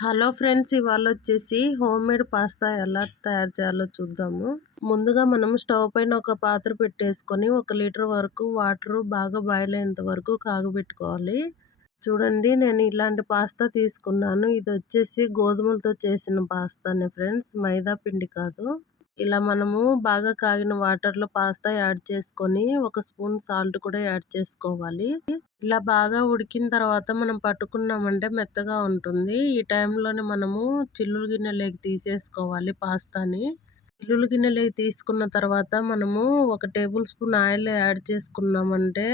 Hello friends, ఇవాళ వచ్చేసి home made pasta ఎలా తయారు చేయాలో చూద్దాము. ముందుగా మనం స్టవ్ పైన ఒక పాత్ర పెట్టేసుకొని 1 లీటర్ వరకు వాటర్ బాగా బాయిల్ అయ్యేంత వరకు కాగబెట్టుకోవాలి. చూడండి, నేను ఇలాంటి పాస్తా తీసుకున్నాను. ఇది వచ్చేసి గోధుమలతో చేసిన పాస్తానే ఫ్రెండ్స్, మైదా పిండి కాదు. ఇలా మనము బాగా కాగిన వాటర్లో పాస్తా యాడ్ చేసుకొని 1 స్పూన్ సాల్ట్ కూడా యాడ్ చేసుకోవాలి. ఇలా బాగా ఉడికిన తర్వాత మనం పట్టుకున్నామంటే మెత్తగా ఉంటుంది. ఈ టైంలోనే మనము చిల్లులు గిన్నెలోకి తీసేసుకోవాలి పాస్తాని. చిల్లులు గిన్నెలోకి తీసుకున్న తర్వాత మనము 1 టేబుల్ స్పూన్ ఆయిల్ యాడ్ చేసుకున్నామంటే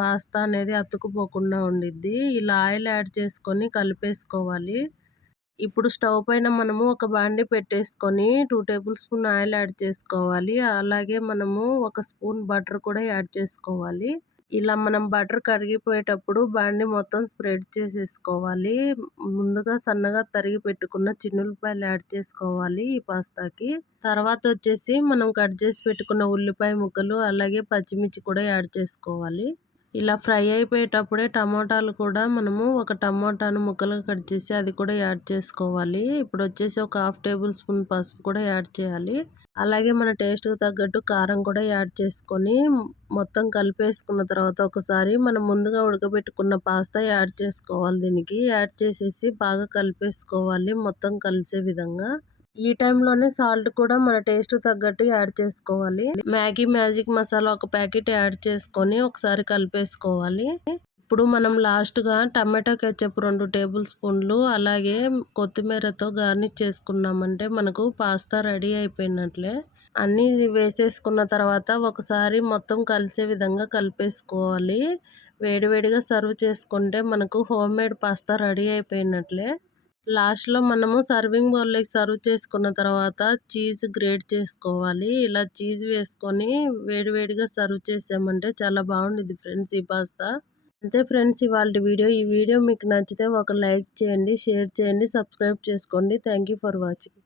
పాస్తా అనేది అతుక్కుపోకుండా ఉండిద్ది. ఇలా ఆయిల్ యాడ్ చేసుకొని కలిపేసుకోవాలి. ఇప్పుడు స్టవ్ పైన మనము ఒక బాండీ పెట్టేసుకొని 2 టేబుల్ స్పూన్ ఆయిల్ యాడ్ చేసుకోవాలి. అలాగే మనము 1 స్పూన్ బటర్ కూడా యాడ్ చేసుకోవాలి. ఇలా మనం బటర్ కరిగిపోయేటప్పుడు బాండీ మొత్తం స్ప్రెడ్ చేసేసుకోవాలి. ముందుగా సన్నగా తరిగి పెట్టుకున్న చిన్నుల్లిపాయలు యాడ్ చేసుకోవాలి ఈ పాస్తాకి. తర్వాత వచ్చేసి మనం కట్ చేసి పెట్టుకున్న ఉల్లిపాయ ముక్కలు అలాగే పచ్చిమిర్చి కూడా యాడ్ చేసుకోవాలి. ఇలా ఫ్రై అయిపోయేటప్పుడే టమోటాలు కూడా మనము ఒక టమోటాను ముక్కలుగా కట్ చేసి అది కూడా యాడ్ చేసుకోవాలి. ఇప్పుడు వచ్చేసి ఒక 1/2 టేబుల్ స్పూన్ పసుపు కూడా యాడ్ చేయాలి. అలాగే మన టేస్ట్‌కి తగ్గట్టు కారం కూడా యాడ్ చేసుకొని మొత్తం కలిపేసుకున్న తర్వాత ఒకసారి మనం ముందుగా ఉడకబెట్టుకున్న పాస్తా యాడ్ చేసుకోవాలి. దీనికి యాడ్ చేసేసి బాగా కలిపేసుకోవాలి మొత్తం కలిసే విధంగా. ఈ టైంలోనే సాల్ట్ కూడా మన టేస్ట్ తగ్గట్టు యాడ్ చేసుకోవాలి. మ్యాగీ మ్యాజిక్ మసాలా ఒక ప్యాకెట్ యాడ్ చేసుకొని ఒకసారి కలిపేసుకోవాలి. ఇప్పుడు మనం లాస్ట్‌గా టమాటో కెచప్ 2 టేబుల్ స్పూన్లు అలాగే కొత్తిమీరతో గార్నిష్ చేసుకున్నామంటే మనకు పాస్తా రెడీ అయిపోయినట్లే. అన్నీ వేసేసుకున్న తర్వాత ఒకసారి మొత్తం కలిసే విధంగా కలిపేసుకోవాలి. వేడివేడిగా సర్వ్ చేసుకుంటే మనకు హోమ్ మేడ్ పాస్తా రెడీ అయిపోయినట్లే. లాస్ట్‌లో మనము సర్వింగ్ బౌల్‌లోకి సర్వ్ చేసుకున్న తర్వాత చీజ్ గ్రేట్ చేసుకోవాలి. ఇలా చీజ్ వేసుకొని వేడివేడిగా సర్వ్ చేసామంటే చాలా బాగుండిద్ది ఫ్రెండ్స్ ఈ పాస్తా. అంతే ఫ్రెండ్స్ ఇవాల్టి వీడియో. ఈ వీడియో మీకు నచ్చితే ఒక లైక్ చేయండి, షేర్ చేయండి, సబ్స్క్రైబ్ చేసుకోండి. Thank you for watching.